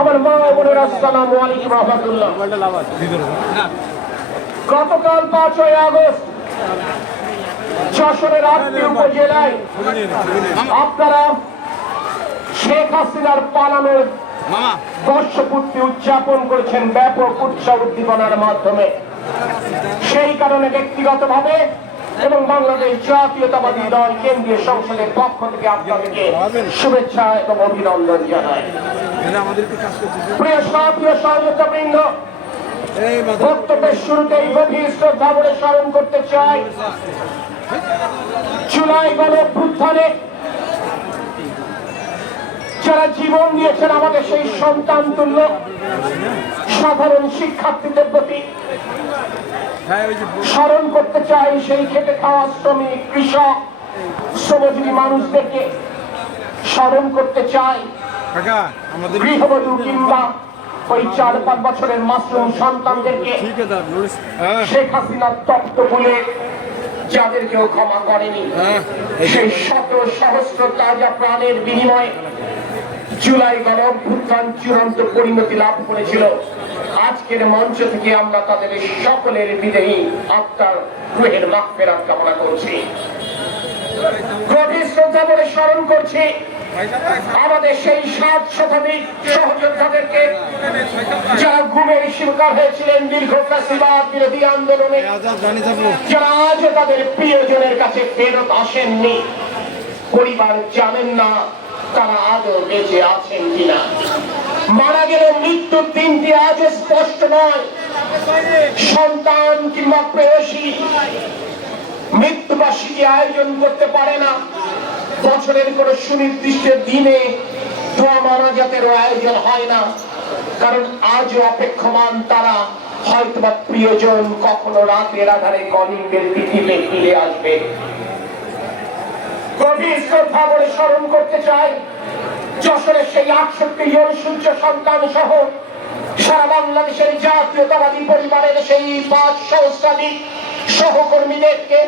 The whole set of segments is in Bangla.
আমার মা বোনের আসসালাম আলাইকুম রহমতুল্লাহ। গতকাল পাঁচই আগস্ট যশোরের আটটি উপজেলায় আপনারা শেখ হাসিনার পালানোর বর্ষপূর্তি উদযাপন করেছেন ব্যাপক উৎসব উদ্দীপনার মাধ্যমে। সেই কারণে ব্যক্তিগতভাবে এবং বাংলাদেশ জাতীয়তাবাদী দল কেন্দ্রীয় সংসদের পক্ষ থেকে আপনাদেরকে শুভেচ্ছা এবং অভিনন্দন জানাই। প্রিয় সাথীয় সহযোগিতা বৃন্দ বক্তব্যের শুরুতেই গভীর শ্রদ্ধা বলে স্মরণ করতে চাই। জুলাই গণ অভ্যুত্থানে যারা জীবন দিয়েছেন আমাদের সেই সন্তান তুল্য সাধারণ শিক্ষার্থীদের প্রতি স্মরণ করতে চাই সেই খেটে খাওয়া শ্রমিক কৃষক শ্রমজীবী মানুষদেরকে স্মরণ করতে চাই। কাকা আমাদের গৃহবধূ কিংবা ওই চার পাঁচ বছরের মাসুম সন্তানদেরকে হ্যাঁ। শেখ হাসিনার তপ্ত বলে যাদেরকেও ক্ষমা করেনি। হ্যাঁ সেই শত সহস্র তাজা প্রাণের বিনিময়ে জুলাই গণ অভ্যুত্থান চূড়ান্ত পরিণতি লাভ করেছিল। আজকের মঞ্চ থেকে আমরা তাদের সকলের বিদেহী আত্মার রুহের মাফেরাত কামনা করছি। গভীর শ্রদ্ধা বলে স্মরণ করছি। আমাদের সেই সাত শতাধিক সহযোদ্ধাদেরকে যারা ঘুমের শিকার হয়েছিলেন, দীর্ঘ বিরোধী আন্দোলনে, যারা আজও তাদের প্রিয়জনের কাছে ফেরত আসেননি, পরিবার জানেন না তারা আদৌ বেঁচে আছেন কিনা। মারা গেলে মৃত্যুর দিনটি আজও স্পষ্ট নয়। সন্তান কিংবা প্রেয়সী মৃত্যুবার্ষিকী আয়োজন করতে পারে না। বছরের কোন সুনির্দিষ্ট দিনে দোয়া মানাজাতেরও আয়োজন হয় না, কারণ আজও অপেক্ষমান তারা হয়তো বা প্রিয়জন কখনো রাতের আধারে কলিঙ্গের পৃথিবীতে ফিরে আসবে। স্মরণ করতে সেই আটষট্টি সূর্য সন্তান সহ সারা বাংলাদেশের জাতীয়তাবাদী পরিবারের সেই পাঁচ সহকর্মীদেরকে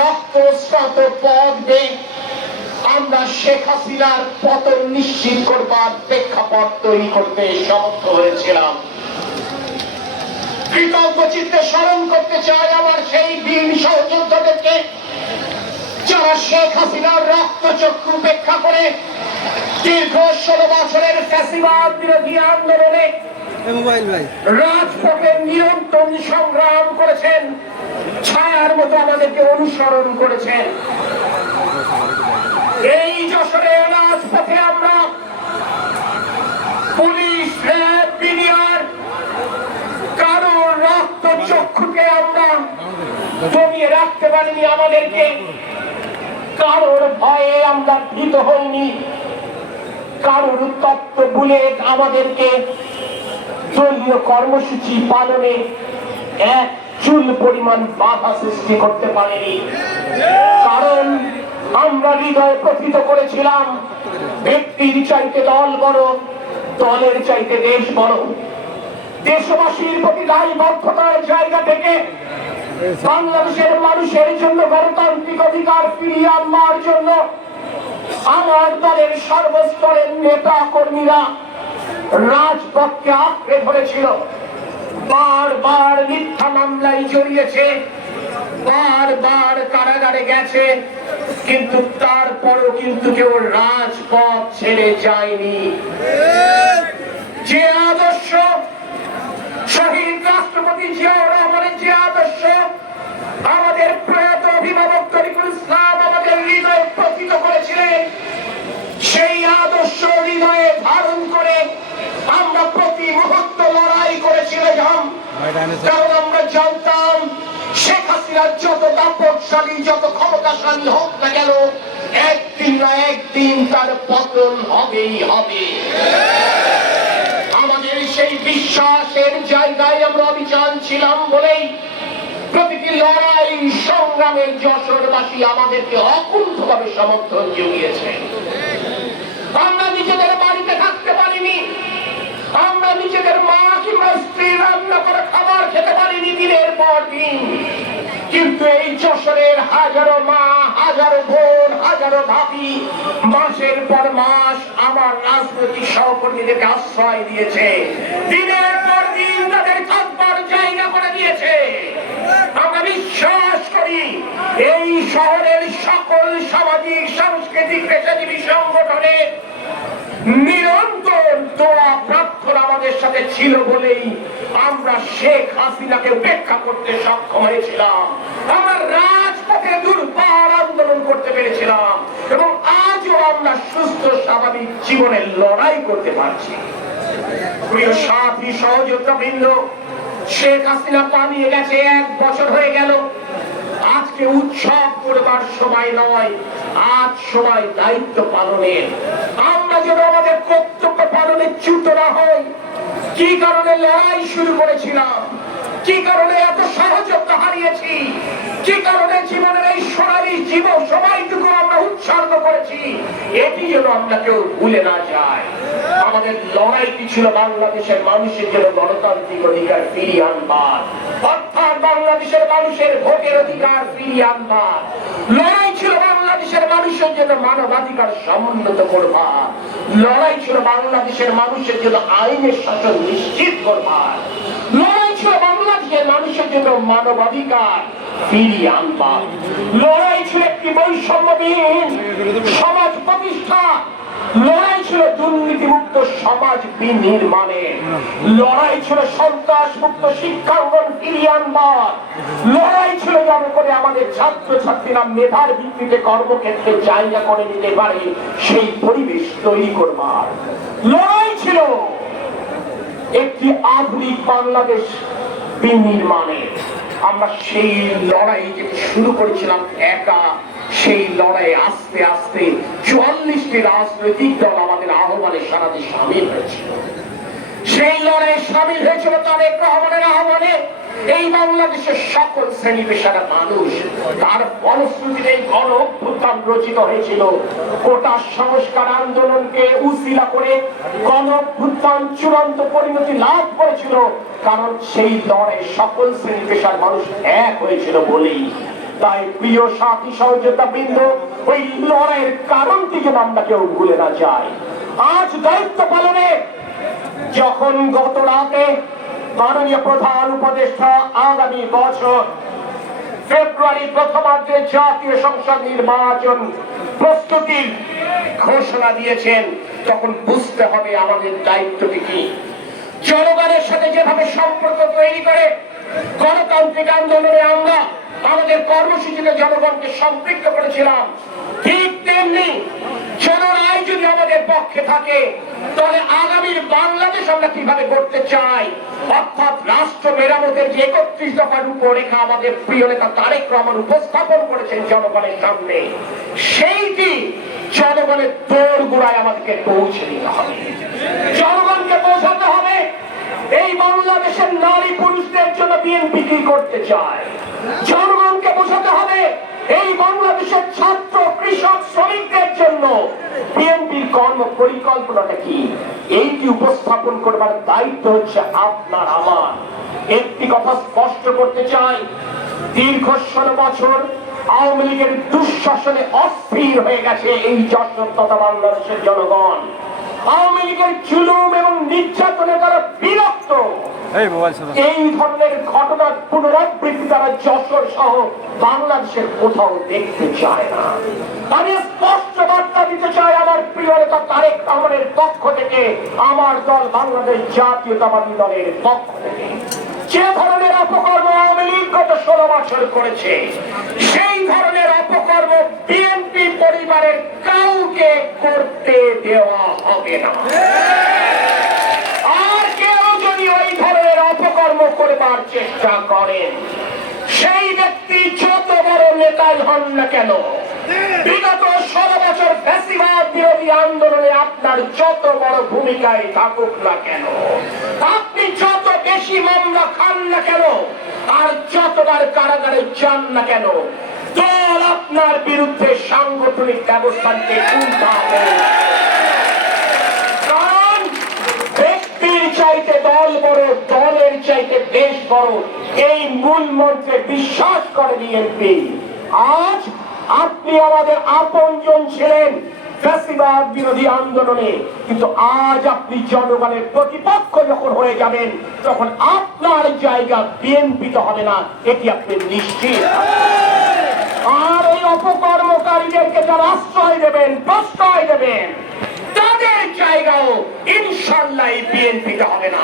রক্ত স্নাত পদ দিয়ে আমরা শেখ হাসিনার পতন নিশ্চিত করবার প্রেক্ষাপট তৈরি করতে সমর্থ হয়েছিলাম। স্মরণ করতে চাই আমার সেই সহযোদ্ধাদেরকে, যারা শেখ হাসিনার উপেক্ষা করে দীর্ঘ ষোলো বছরের ফ্যাসিবাদ বিরোধী আন্দোলনে মোবাইল ভাই। রাজপথে নিরন্তর সংগ্রাম করেছেন, ছায়ার মতো আমাদেরকে অনুসরণ করেছেন। এই যশোরের রাজপথে আমরা পুলিশ, র্যাব, বিডিআর রক্ত চক্ষুকে আমরা জমিয়ে রাখতে পারিনি আমাদেরকে। কারোর ভয়ে আমরা ভীত হইনি। কারোর তত্ত্ব বুলেট আমাদেরকে দলীয় কর্মসূচি পালনে এক চুল পরিমাণ বাধা সৃষ্টি করতে পারেনি। কারণ আমরা হৃদয়ে প্রকৃত করেছিলাম, ব্যক্তির চাইতে দল বড়, দলের চাইতে দেশ বড়। দেশবাসীর প্রতি দায়বদ্ধতার জায়গা থেকে বাংলাদেশের মানুষের জন্য গণতান্ত্রিক অধিকার ফিরিয়ে আনবার জন্য আমার দলের সর্বস্তরের নেতা কর্মীরা রাজপথকে আঁকড়ে ধরেছিল। বারবার মিথ্যা মামলায় জড়িয়েছে, বারবার কারাগারে গেছে, কিন্তু তারপরও কিন্তু কেউ রাজপথ ছেড়ে যায়নি। যে আদর্শ, শহীদ রাষ্ট্রপতি জিয়াউর রহমানের যে আদর্শ, আমাদের প্রয়াত অভিভাবক তরিকুল ইসলাম আমাদের হৃদয়ে প্রকৃত করেছিলেন। সেই আদর্শ হৃদয়ে ধারণ করে আমরা প্রতি মুহূর্ত লড়াই করেছিলাম। ভাই ডাইনে কারণ আমরা জানতাম শেখ হাসিনার যত দাপটশালী যত ক্ষমতাশালী হোক না কেন একদিন না একদিন তার পতন হবেই হবে। আমাদের সেই বিশ্বাসের জায়গায় আমরা অবিচান ছিলাম বলেই প্রতিটি লড়াই সংগ্রামের যশোরবাসী আমাদেরকে অকুণ্ঠভাবে সমর্থন জুগিয়েছে আমরা যশোরের হাজারো মা, হাজারো বোন, হাজারো দাবি মাসের পর মাস আমার রাজনৈতিক সহকর্মীদেরকে আশ্রয় দিয়েছে। দিনের পর দিন তাদের থাকবার জায়গা করে দিয়েছে। আমরা বিশ্বাস করি, এই শহরের সকল সামাজিক, সাংস্কৃতিক, পেশাজীবী সংগঠনে নিরন্তর দোয়া, প্রার্থনা আমাদের সাথে ছিল বলেই আমরা শেখ হাসিনাকে উপেক্ষা করতে সক্ষম হয়েছিলাম। আমরা রাজপথে দুর্বার আন্দোলন করতে পেরেছিলাম এবং আজও আমরা সুস্থ, স্বাভাবিক জীবনের লড়াই করতে পারছি। প্রিয় সাথী সহযোগিতা বৃন্দ, শেখ হাসিনা পালিয়ে গেছে, এক বছর হয়ে গেল। আজকে উৎসব করবার সময় নয়, আজ সময় দায়িত্ব পালনের আমরা যেন আমাদের কর্তব্য পালনে চ্যুত না হই, কি কারণে লড়াই শুরু করেছিলাম? কি কারণে এত সহযোগিতা হারিয়েছি? কি কারণে জীবনের এই সোনালী জীবন সময়টুকু আমরা উৎসর্গ করেছি? এটি যেন আমরা কেউ ভুলে না যায় আমাদের লড়াইটি ছিল বাংলাদেশের মানুষের জন্য গণতান্ত্রিক অধিকার ফিরিয়ে আনবার। অর্থাৎ বাংলাদেশের মানুষের ভোটের অধিকার ফিরিয়ে আনবার। লড়াই ছিল বাংলাদেশের মানুষের জন্য মানবাধিকার সমুন্নত করবার। লড়াই ছিল বাংলাদেশের মানুষের জন্য আইনের শাসন নিশ্চিত করবার। লড়াই মানুষের জন্য মানবাধিকার ফিরিয়ে আনবার লড়াই ছিল একটি বৈষম্যবিহীন সমাজ প্রতিষ্ঠা। লড়াই ছিল দুর্নীতিমুক্ত সমাজ বিনির্মাণে। লড়াই ছিল সন্ত্রাস মুক্ত শিক্ষাঙ্গন ফিরিয়ে আনবার। লড়াই ছিল যেন করে আমাদের ছাত্র ছাত্রীরা মেধার ভিত্তিতে কর্মক্ষেত্রে জায়গা করে নিতে পারে, সেই পরিবেশ তৈরি করবার। লড়াই ছিল একটি আধুনিক বাংলাদেশ বিনির্মাণে। আমরা সেই লড়াই যেটি শুরু করেছিলাম একা। সেই লড়াই আস্তে আস্তে চুয়াল্লিশটি রাজনৈতিক দল আমাদের আহ্বানে সারাতে সামিল হয়েছিল। সেই লড়াইয়ে সামিল হয়েছিল তারেক রহমানের আহ্বানে। এই বাংলাদেশের সকল শ্রেণি পেশার মানুষ তার ফলশ্রুতিতে এই গণ অভ্যুত্থান রচিত হয়েছিল। কোটা সংস্কার আন্দোলনকে উসিলা করে গণ অভ্যুত্থান চূড়ান্ত পরিণতি লাভ করেছিল, কারণ সেই লড়াই সকল শ্রেণি পেশার মানুষ এক হয়েছিল বলেই। তাই প্রিয় সাথী সহযোগিতা বৃন্দ, ওই লড়াইয়ের কারণটি যেন আমরা কেউ ভুলে না যাই আজ দায়িত্ব পালনে যখন গত রাতে মাননীয় প্রধান উপদেষ্টা আগামী বছর ফেব্রুয়ারি প্রথমার্ধে জাতীয় সংসদ নির্বাচন প্রস্তুতির ঘোষণা দিয়েছেন। তখন বুঝতে হবে আমাদের দায়িত্বটি কি। জনগণের সাথে যেভাবে সম্পর্ক তৈরি করে গণতান্ত্রিক আন্দোলনে আমরা আমাদের কর্মসূচিতে জনগণকে সম্পৃক্ত করেছিলাম, ঠিক তেমনি জনরায় যদি আমাদের পক্ষে থাকে, তাহলে আগামীর বাংলাদেশ আমরা কীভাবে করতে চাই? অর্থাৎ রাষ্ট্র মেরামতের যে একত্রিশ দফার রূপরেখা আমাদের প্রিয় নেতা তারেক রহমান উপস্থাপন করেছেন জনগণের সামনে, সেইটি জনগণের তোর গোড়ায় আমাদেরকে পৌঁছে দিতে হবে। জনগণকে বোঝাতে হবে এই বাংলাদেশের নারী পুরুষদের জন্য বিএনপি কি করতে চায়? এই বাংলাদেশের ছাত্র, কৃষক, শ্রমিকদের জন্য বিএনপির কর্ম পরিকল্পনাটা কি এইটি উপস্থাপন করবার দায়িত্ব হচ্ছে আপনার, আমার। একটি কথা স্পষ্ট করতে চাই। দীর্ঘ ষোলো বছর আওয়ামী লীগের দুঃশাসনে অস্থির হয়ে গেছে এই যশোর তথা বাংলাদেশের জনগণ। আওয়ামী লীগের জুলুম এবং নির্যাতনে তারা বিরক্ত। এই ধরনের ঘটনার পুনরাবৃত্তি তারা যশোর সহ বাংলাদেশের কোথাও দেখতে চায় না। আমি স্পষ্ট বার্তা দিতে চাই আমার প্রিয় নেতা তারেক রহমানের পক্ষ থেকে আমার দল বাংলাদেশ জাতীয়তাবাদী দলের পক্ষ থেকে। যে ধরনের অপকর্ম আওয়ামী লীগ গত বছর করেছে। সেই ধরনের অপকর্ম বিএনপি পরিবারের কাউকে করতে দেওয়া হবে না। আর কেউ যদি ওই ধরনের অপকর্ম করবার চেষ্টা করেন, সেই ব্যক্তি যত বড় নেতাই হন না কেন, বিগত ষোলো বছর ফ্যাসিবাদ বিরোধী আন্দোলনে আপনার যত বড় ভূমিকায় থাকুক না কেন, আপনি যত বেশি মামলা খান না কেন? আর যতবার কারাগারে যান না কেন? দল আপনার বিরুদ্ধে সাংগঠনিক ব্যবস্থা নিতে ব্যক্তির চাইতে দল বড়, দলের চাইতে দেশ বড়, এই মূল মন্ত্রে বিশ্বাস করে বিএনপি আজ আপনি আমাদের আপনজন ছিলেন। ফ্যাসিবাদ বিরোধী আন্দোলনে, কিন্তু আজ আপনি জনগণের প্রতিপক্ষ যখন হয়ে যাবেন, তখন আপনার জায়গা বিএনপিতে হবে না, এটি আপনি নিশ্চিত। আর এই অপকর্মকারীদেরকে যারা আশ্রয় দেবেন, প্রশ্রয় দেবেন, তাদের জায়গাও ইনশাল্লাহ বিএনপিতে হবে না।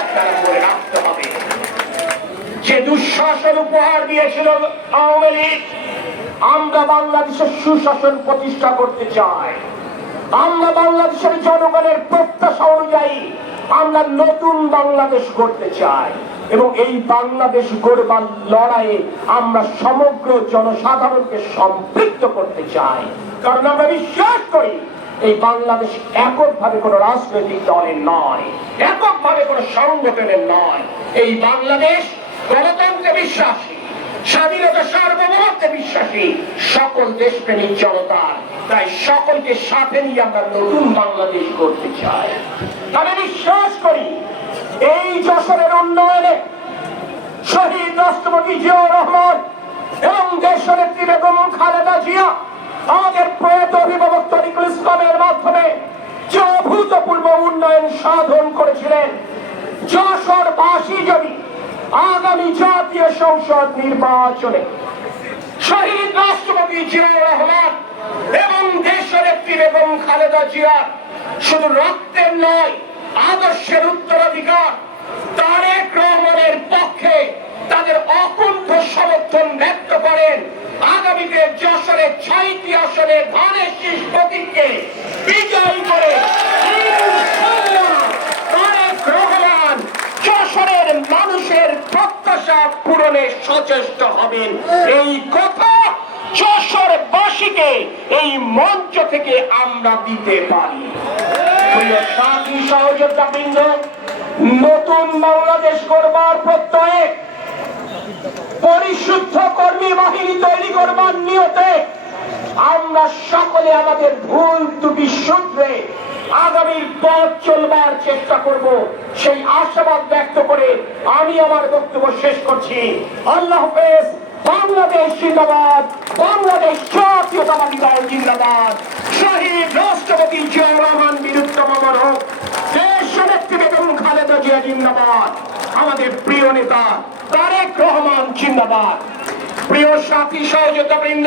আপনারা মনে রাখতে হবে। যে দুঃশাসন উপহার দিয়েছিল আওয়ামী লীগ আমরা বাংলাদেশের সুশাসন প্রতিষ্ঠা করতে চাই। আমরা বাংলাদেশের জনগণের প্রত্যাশা অনুযায়ী আমরা নতুন বাংলাদেশ করতে চাই এবং এই বাংলাদেশ গড়বার লড়াইয়ে আমরা সমগ্র জনসাধারণকে সম্পৃক্ত করতে চাই। কারণ আমরা বিশ্বাস করি এই বাংলাদেশ এককভাবে কোনো রাজনৈতিক দলের নয়, এককভাবে কোনো সংগঠনের নয়। এই বাংলাদেশ গণতন্ত্রে বিশ্বাসী। স্বাধীনতা সার্বভৌমত্বে বিশ্বাসী সকল দেশপ্রেমিক জনতার তাই সকলকে সাথে নিয়ে আমরা নতুন বাংলাদেশ করতে চাই। আমি বিশ্বাস করি, এই যশোরের উন্নয়নে শহীদ রাষ্ট্রপতি জিয়াউর রহমান এবং দেশনেত্রী বেগম খালেদা জিয়া আমাদের প্রয়াত অভিভাবক তরিকুল ইসলামের মাধ্যমে যে অভূতপূর্ব উন্নয়ন সাধন করেছিলেন, যশোরবাসী যদি আগামী জাতীয় সংসদ নির্বাচনে শহীদ রাষ্ট্রপতি জিয়াউর রহমান এবং দেশনেত্রী বেগম খালেদা জিয়া শুধু রক্তের নয়, আদর্শের উত্তরাধিকার, তারেক রহমানের পক্ষে তাদের অকুণ্ঠ সমর্থন ব্যক্ত করেন। আগামীতে যশোরের ছয়টি আসনে ধানের শীষ প্রতীককে বিজয়ী করে ইনশাআল্লাহ তারেক রহমান যশোরের মানুষের প্রত্যাশা পূরণে সচেষ্ট হবেন। এই কথা যশোরবাসীকে এই মঞ্চ থেকে আমরা দিতে পারি। সাথী বৃন্দ নতুন বাংলাদেশ করবার প্রত্যয়ে পরিশুদ্ধ কর্মী বাহিনী তৈরি করবার নিয়তে আমরা সকলে আমাদের ভুল ত্রুটি সূত্রে আগামীর পথ চলবার চেষ্টা করব। সেই আশাবাদ ব্যক্ত করে আমি আমার বক্তব্য শেষ করছি। আল্লাহ হাফেজ, বাংলাদেশ জিন্দাবাদ, বাংলাদেশ জাতীয়তাবাদী দল জিন্দাবাদ। শহীদ রাষ্ট্রপতি জিয়াউর রহমান বীরুত্তম হোক দেশ নেত্রী বেগম খালেদা জিয়া জিন্দাবাদ। আমাদের প্রিয় নেতা তারেক রহমান জিন্দাবাদ। প্রিয় সাথী সহযোদ্ধা বৃন্দ